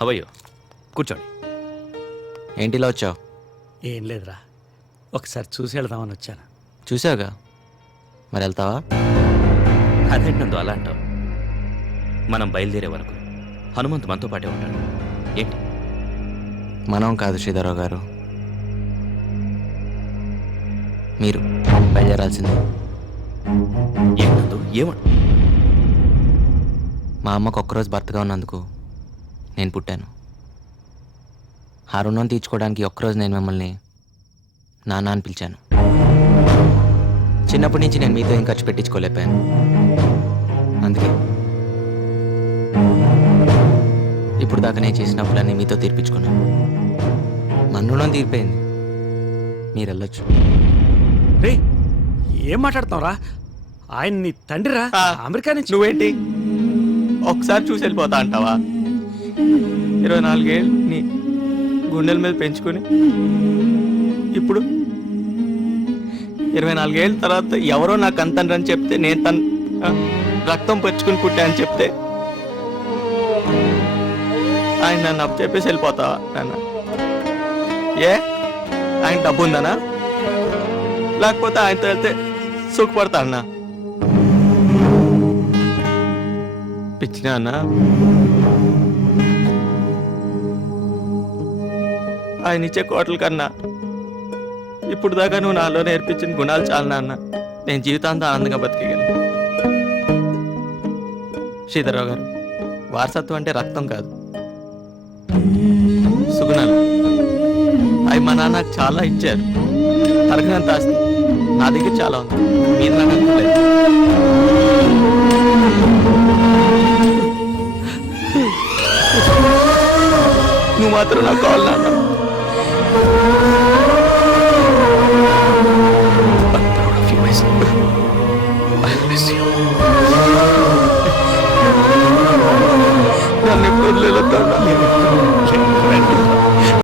హవయ్యో కూర్చోండి. ఏంటిలా వచ్చావు? ఏం లేదురా, ఒకసారి చూసి వెళదామని వచ్చాను. చూసావుగా, మరి వెళ్తావా? అదేంటి నందు అలా అంటావు? మనం బయలుదేరే వరకు హనుమంతు మనతో పాటే ఉంటాడు. ఏంటి? మనం కాదు శ్రీధరరావు గారు, మీరు బయలుదేరాల్సిందే. ఏం నందు ఏమంట? మా అమ్మకు ఒక్కరోజు భర్తగా ఉన్నందుకు నేను పుట్టాను. ఆ రుణం తీర్చుకోవడానికి ఒక్కరోజు నేను మిమ్మల్ని నాన్న అని పిలిచాను. చిన్నప్పటి నుంచి నేను మీతో ఏం ఖర్చు పెట్టించుకోలేకపోయాను. అందుకే ఇప్పుడు దాకా నేను చేసినప్పుడన్నీ మీతో తీర్పించుకున్నాను. మన రుణం తీరిపోయింది, మీరు వెళ్ళొచ్చు. రే, ఏం మాట్లాడుతున్నావురా? ఆయన నీ తండ్రిరా, అమెరికా నుంచి. నువ్వేంటి ఒకసారి చూసి వెళ్ళిపోతా అంటావా? 24 ఏళ్ళు నీ గుండెల మీద పెంచుకొని ఇప్పుడు 24 ఏళ్ళ తర్వాత ఎవరో నాకు అంతండ్రి అని చెప్తే, నేను తన రక్తం పరుచుకుని పుట్టా అని చెప్తే ఆయన నన్ను అప్పు చెప్పేసి వెళ్ళిపోతావా నాన్న? ఏ ఆయన డబ్బు ఉందనా, లేకపోతే ఆయనతో వెళ్తే సుఖపడతా అన్నా? పిచ్చినా అన్నా? ఆయన ఇచ్చే కోటల కన్నా ఇప్పుడు దాకా నువ్వు నాలో నేర్పించిన గుణాలు చాలా నాన్న. నేను జీవితాంతం ఆనందంగా బతికేయగలను. శ్రీధరరావు గారు, వారసత్వం అంటే రక్తం కాదు, సుగుణాలు. అవి మా నాన్న నాకు చాలా ఇచ్చారు. తరగనంత ఆస్తి నా దగ్గర చాలా ఉంది, మీరు నాకు అనుకోలేదు. నువ్వు మాత్రం నాకు కావాలి నాన్న. I miss you.